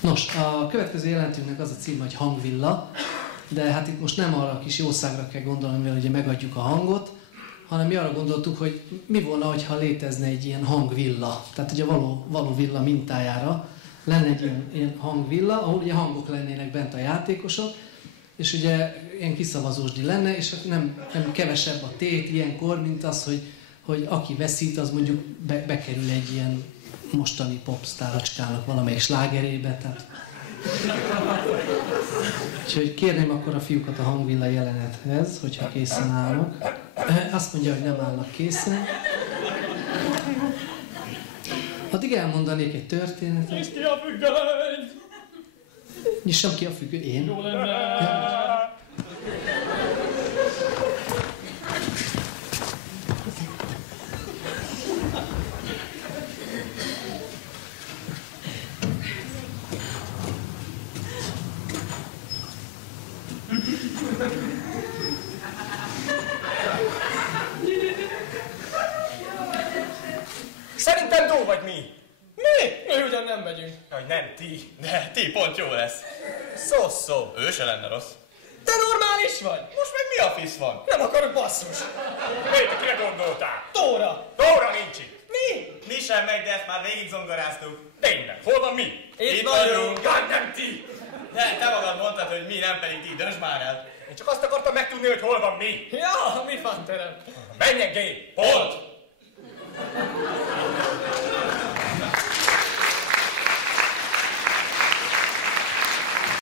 Nos, a következő jelentőnknek az a címe, hogy hangvilla, de hát itt most nem arra a kis jószágra kell gondolni, mivel ugye megadjuk a hangot, hanem mi arra gondoltuk, hogy mi volna, ha létezne egy ilyen hangvilla. Tehát ugye való villa mintájára lenne egy ilyen hangvilla, ahol ugye hangok lennének bent a játékosok, és ugye ilyen kiszavazósdi lenne, és nem kevesebb a tét ilyenkor, mint az, hogy aki veszít, az mondjuk bekerül egy ilyen mostani popsztárocskának valamelyik slágerébe. Tehát... Úgyhogy kérném akkor a fiúkat a hangvilla jelenethez, hogyha készen állnak. Azt mondja, hogy nem állnak készen. Addig elmondanék egy történetet. Nyisd ki a függönyt! Nyissam ki a függönyt? Én? Jó lenne! Ja. Szerintem túl vagy mi? Mi? Mi ugyan nem megyünk. Jaj, nem ti. De ti pont jó lesz. Szó. Ő se lenne rossz. Te normális vagy? Most meg mi a fisz van? Nem akarok basszus. Te kire gondoltál? Tóra. Tóra nincs itt. Mi? Mi sem megy, de ezt már végig zongoráztuk. Tényleg, hol van mi? Itt vagyunk. Jaj, nem ti. De te magad mondtad, hogy mi, nem pedig ti. Döntsd már el. Én csak azt akartam megtudni, hogy hol van mi. Ja, mi van terem? Menjen, gép. Pont.